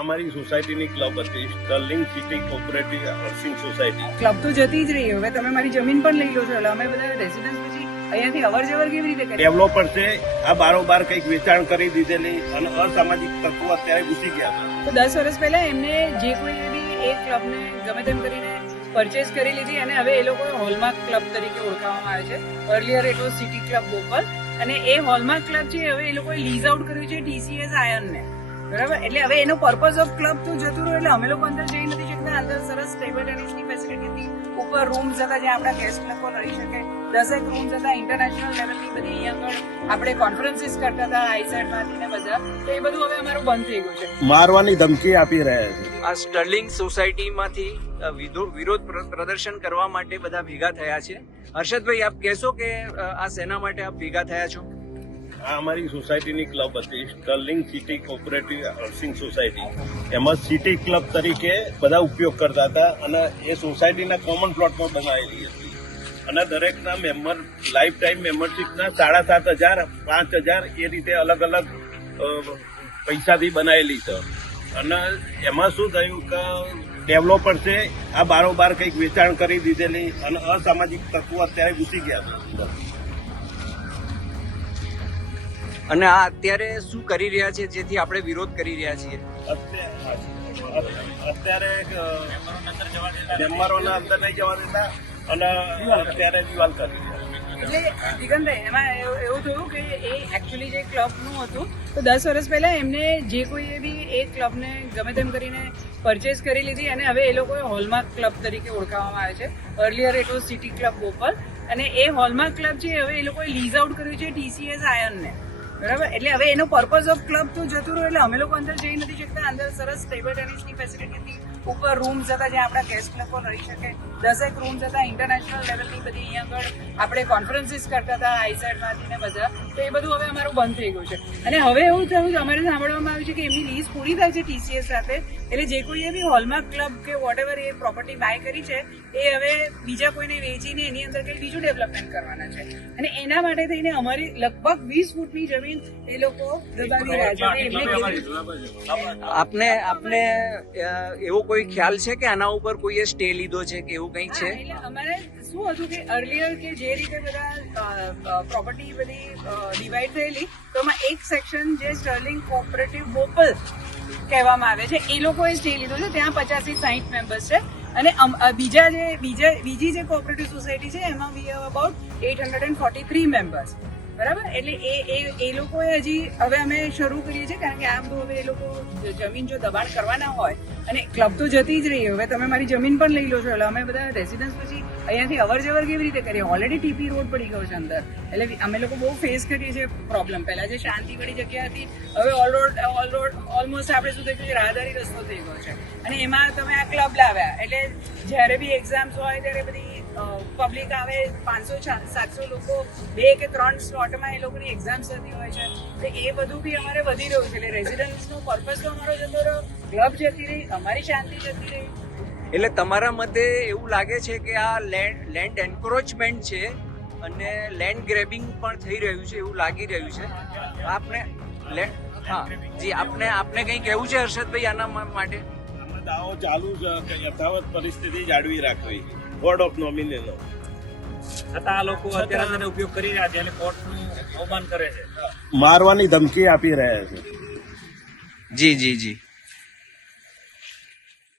અમારી સોસાયટીની ક્લબ હતી, Sterling City cooperative housing society. Club તો જતી જ રહી. હવે તમે મારી જમીન પણ લઈ લો છો, એટલે અમે બધા રેસિડન્સ પછી અહીંયાથી અવર જવર કેવી રીતે કરીએ? ડેવલપર છે આ બારોબાર કંઈક વેચાણ કરી દીધેલી અને અસામાજિક તત્વો અત્યારે ઘૂસી ગયા હતા. તો 10 વર્ષ પહેલા એમને જે કોઈ બી એક ક્લબને ગમે તેમ કરીને પરચેસ કરી લીધી અને હવે એ લોકો હોલમાર્ક ક્લબ તરીકે ઓળખાવામાં આવે છે. Earlier it was city club Bopal, અને એ હોલમાર્ક ક્લબ છે હવે એ લોકોએ લીઝ આઉટ કર્યું છે TCS આયનને, બરાબર? એટલે હવે એનો પર્પઝ ઓફ ક્લબ તો જતું રહ્યું, એટલે અમે લોકો અંદર જઈ નથી શકતા. અંદર સરસ ટેબલ ટેનિસની ફેસિલિટી હતી, ઉપર રૂમ્સ હતા જ્યાં આપણા ગેસ્ટ લોકો રહી શકે, 10 રૂમ્સ હતા, ઇન્ટરનેશનલ લેવલની બધી અહીંયા આગળ આપણે કોન્ફરન્સીસ કરતા હતા આઈસેટમાંથી ને બધા. તો એ બધું હવે અમારું બંધ થઈ ગયું છે. મારવાની ધમકી આપી રહ્યા છે. આ સ્ટર્લિંગ સોસાયટીમાંથી વિરોધ પ્રદર્શન કરવા માટે બધા ભેગા થયા છે. હર્ષદભાઈ, આપ કહેશો કે આ શેના માટે આપ ભેગા થયા છો? આ અમારી સોસાયટીની ક્લબ હતી, Sterling City cooperative housing society. એમાં સિટી ક્લબ તરીકે બધા ઉપયોગ કરતા હતા અને એ સોસાયટીના કોમન પ્લોટમાં બનાવેલી હતી અને દરેકના મેમ્બર લાઈફ ટાઈમ મેમ્બરશીપના 7,500, 5,000 એ રીતે અલગ અલગ પૈસાથી બનાવેલી છે. અને એમાં શું થયું કે ડેવલપર છે આ બારોબાર કંઈક વેચાણ કરી દીધેલી અને અસામાજિક તત્વો અત્યારે ઘૂસી ગયા હતા. અને આ અત્યારે શું કરી રહ્યા છે જેથી આપણે વિરોધ કરી રહ્યા છીએ? અત્યારે મેમ્બરોને અંદર નહીં જવા દેતા અને અત્યારે દિવાલ કરી. એટલે દિગંતભાઈ, એમાં એવું થયું કે એ એકચ્યુઅલી જે ક્લબનું હતું, તો 10 વર્ષ પહેલા એમને જે કોઈએ બી એક ક્લબને ગમે તેમ કરીને પરચેસ કરી લીધી અને હવે એ લોકોએ હોલમાર્ક ક્લબ તરીકે ઓળખાવામાં આવે છે. Earlier it was city club Bopal, અને એ હોલમાર્ક ક્લબ છે હવે એ લોકોએ લીઝ આઉટ કર્યું છે TCS આયનને, બરાબર? એટલે હવે એનો પર્પઝ ઓફ ક્લબ તો જતું રહ્યું, એટલે અમે લોકો અંદર જઈ નથી શકતા. અંદર સરસ ટેબલ ટેનિસની ફેસિલિટી હતી, ઉપર રૂમ્સ હતા જ્યાં આપણા ગેસ્ટ લોકો રહી શકે, 10 રૂમ્સ હતા, ઇન્ટરનેશનલ લેવલની બધી અહીંયા આગળ આપણે કોન્ફરન્સીસ કરતા હતા આઈસેટમાંથી ને બધા. તો એ બધું હવે અમારું બંધ થઈ ગયું છે. અને હવે એવું થયું, અમારે સાંભળવામાં આવ્યું છે કે એમની લીઝ પૂરી થાય છે TCS સાથે, એટલે જે કોઈએ બી હોલમાર્ક ક્લબ કે વોટેવર એ પ્રોપર્ટી બાય કરી છે એ હવે બીજા કોઈને વેચીને એની અંદર કંઈ બીજું ડેવલપમેન્ટ કરવાના છે. અને એના માટે થઈને અમારી લગભગ 20 ફૂટની જમીન એ લોકો દબાવી રહ્યા છે. આપને એવો કોઈ ખ્યાલ છે કે આના ઉપર કોઈએ સ્ટે લીધો છે કે એવું કંઈક છે? એટલે અમારે શું હતું કે અર્લિયર કે જે રીતે બધા પ્રોપર્ટી બધી ડિવાઈડ થયેલી, તો એમાં એક સેક્શન જે સ્ટર્લિંગ કોઓપરેટિવ બોપલ કહેવામાં આવે છે એ લોકોએ સ્ટે લીધો છે. ત્યાં 50-60 મેમ્બર્સ છે અને બીજી જે કોઓપરેટિવ સોસાયટી છે એમાં વી હેવ અબાઉટ 843 મેમ્બર્સ, બરાબર? એટલે એ લોકોએ હજી હવે અમે શરૂ કરીએ છીએ, કારણ કે આમ તો હવે એ લોકો જમીન જો દબાણ કરવાના હોય, અને ક્લબ તો જતી જ રહી. હવે તમે મારી જમીન પણ લઈ લો છો, એટલે અમે બધા રેસિડન્સ પછી અહીંયાથી અવર જવર કેવી રીતે કરીએ? ઓલરેડી TP રોડ પડી ગયો છે અંદર, એટલે અમે લોકો બહુ ફેસ કરીએ છીએ પ્રોબ્લેમ. પહેલા જે શાંતિવાળી જગ્યા હતી, હવે ઓલ રોડ ઓલમોસ્ટ આપણે શું થઈ ગયું, રાહદારી રસ્તો થઈ ગયો છે. અને એમાં તમે આ ક્લબ લાવ્યા, એટલે જ્યારે બી એક્ઝામ્સ હોય ત્યારે બધી પબ્લિક આવે, 500-700 લોકો 2 કે 3 સ્લોટમાં એ લોકોની એક્ઝામ્સ થતી હોય છે. તો એ બધું બી અમારે વધી રહ્યું છે. એટલે રેઝિડન્સનો પર્પઝ તો અમારો જતો રહ્યો, ક્લબ જતી રહી, અમારી શાંતિ જતી રહી. એટલે તમારા મતે એવું લાગે છે કે આ લેન્ડ એન્ક્રોચમેન્ટ છે અને લેન્ડ ગ્રેબિંગ પણ થઈ રહ્યું છે એવું લાગી રહ્યું છે આપને? હા જી, આપને કંઈ કહેવું છે હર્ષદભાઈ આના માટે? આમાં દાવો ચાલુ છે કે યથાવત પરિસ્થિતિ જાળવી રાખવી, બોર્ડ ઓફ નોમિનીનો. છતાં આ લોકો અત્યારે તેનો ઉપયોગ કરી રહ્યા છે અને કોર્ટનું અવમાન કરે છે, મારવાની ધમકી આપી રહ્યા છે. જી જી જી